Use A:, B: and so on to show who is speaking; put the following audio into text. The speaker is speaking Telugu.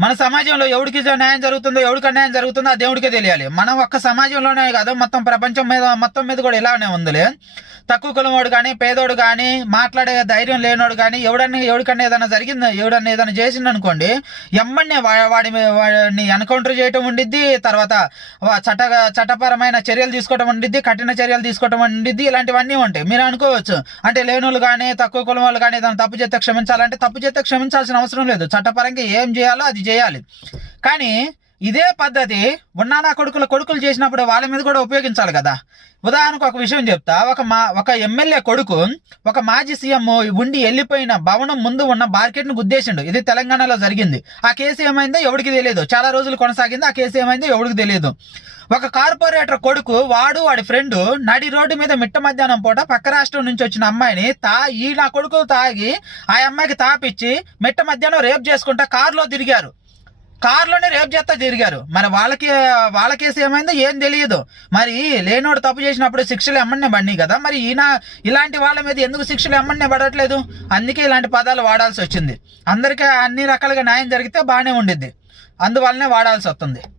A: మన సమాజంలో ఎవడికి న్యాయం జరుగుతుందో ఎవడికి అన్యాయం జరుగుతుందో ఆ దేవుడికే తెలియాలి. మనం ఒక్క సమాజంలోనే కాదు మొత్తం ప్రపంచం మీద మొత్తం మీద కూడా ఇలానే ఉందిలే. తక్కువ కులమోడు కానీ పేదోడు కానీ మాట్లాడే ధైర్యం లేనోడు కానీ ఎవడన్నా ఎవడికన్నా ఏదైనా జరిగింది ఎవడన్నా ఏదైనా చేసింది అనుకోండి ఎమ్మడిని వా- వాడి వాడిని ఎన్కౌంటర్ చేయటం ఉండిద్ది తర్వాత వా- చట్ట చట్టపరమైన చర్యలు తీసుకోవటం ఉండిద్ది కఠిన చర్యలు తీసుకోవటం ఉండిద్ది ఇలాంటివన్నీ ఉంటాయి. మీరు అనుకోవచ్చు. అంటే లేనోళ్ళు కానీ తక్కువ కులం వాళ్ళు కానీ ఏదైనా తప్పు చేస్తే క్షమించాలంటే తప్పు చేస్తే క్షమించాల్సిన అవసరం లేదు. చట్టపరంగా ఏం చేయాలో అది చేయాలి. కానీ ఇదే పద్ధతి ఉన్నానా కొడుకుల కొడుకులు చేసినప్పుడు వాళ్ళ మీద కూడా ఉపయోగించాలి కదా. ఉదాహరణకు ఒక విషయం చెప్తా. ఒక మా ఒక ఎమ్మెల్యే కొడుకు ఒక మాజీ సీఎం ఉండి వెళ్ళిపోయిన భవనం ముందు ఉన్న మార్కెట్ను గుద్దేసిండు. ఇది తెలంగాణలో జరిగింది. ఆ కేసు ఏమైందో ఎవరికి తెలియదు. చాలా రోజులు కొనసాగింది. ఆ కేసు ఏమైందో ఎవరికి తెలియదు. ఒక కార్పొరేటర్ కొడుకు వాడు వాడి ఫ్రెండ్ నడి రోడ్డు మీద మిట్ట మధ్యాహ్నం పూట పక్క రాష్ట్రం నుంచి వచ్చిన అమ్మాయిని తా ఈ నా కొడుకు తాగి ఆ అమ్మాయికి తాపిచ్చి మిట్ట మధ్యాహ్నం రేప్ చేసుకుంటా కారులో తిరిగారు. కార్లోనే రేప్ చేస్తా తిరిగారు. మరి వాళ్ళకి వాళ్ళ కేసు ఏమైందో ఏం తెలియదు. మరి లేనోడు తప్పు చేసినప్పుడు శిక్షలు ఎమ్మన్నే బండి కదా. మరి ఈయన ఇలాంటి వాళ్ళ మీద ఎందుకు శిక్షలు ఎమ్మన్నే పడట్లేదు? అందుకే ఇలాంటి పదాలు వాడాల్సి వచ్చింది. అందరికీ అన్ని రకాలుగా న్యాయం జరిగితే బాగానే ఉండిద్ది. అందువల్లనే వాడాల్సి వస్తుంది.